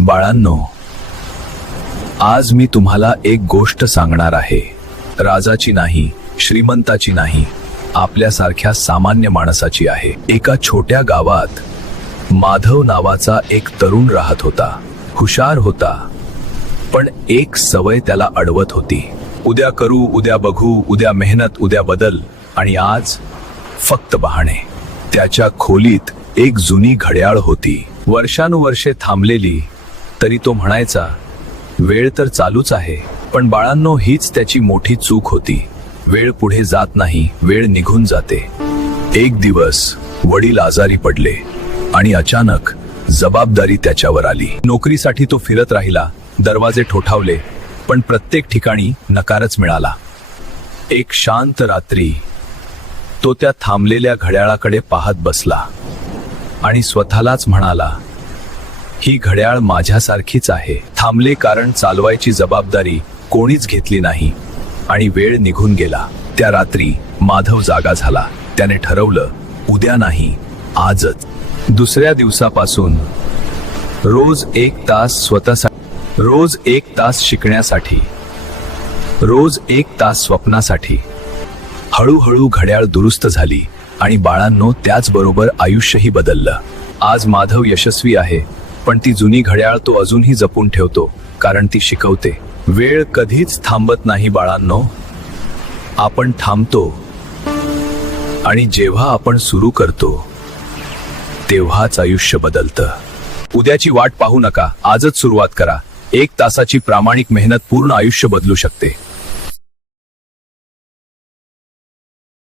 बाळांनो आज मी तुम्हाला एक गोष्ट सांगणार आहे. राजाची नाही श्रीमंताची नाही आपल्यासारख्या सामान्य माणसाची आहे. एका छोट्या गावात माधव नावाचा एक तरुण राहत होता. हुशार होता पण एक सवय त्याला अडवत होती. उद्या करू उद्या बघू उद्या मेहनत उद्या बदल आणि आज फक्त बहाणे. त्याच्या खोलीत एक जुनी घड्याळ होती. वर्षानुवर्षे थांबलेली तरी तो म्हणायचा वेळ तर चालूच आहे पण बाळांनो हीच त्याची मोठी चूक होती. वेळ पुढे जात नाही वेळ निघून जाते. एक दिवस वडील आजारी पडले आणि अचानक जबाबदारी त्याच्यावर आली. नोकरीसाठी तो फिरत राहिला दरवाजे ठोठावले पण प्रत्येक ठिकाणी नकारच मिळाला. एक शांत रात्री तो त्या थांबलेल्या घड्याळाकडे पाहत बसला आणि स्वतःलाच म्हणाला ही घड्याळ माझ्यासारखीच आहे. थांबले कारण चालवायची जबाबदारी कोणीच घेतली नाही. आणि वेळ निघून गेला. त्या रात्री माधव जागा झाला. त्याने ठरवलं उद्या नाही आजच. दुसऱ्या दिवसापासून रोज एक तास स्वतःसाठी रोज एक तास शिकण्यासाठी रोज एक तास स्वप्नासाठी. हळूहळू घड्याळ दुरुस्त झाली आणि बाळांनो त्याचबरोबर आयुष्यही बदललं. आज माधव यशस्वी आहे. पण ती जुनी घड्याळ तो अजूनही जपून ठेवतो कारण ती शिकवते. वेळ कधीच थांबत नाही बाळांनो. आपण थांबतो. आणि जेव्हा आपण सुरू करतो तेव्हाच आयुष्य बदलतं. उद्याची वाट पाहू नका. आजच सुरुवात करा. एक तासाची प्रामाणिक मेहनत पूर्ण आयुष्य बदलू शकते.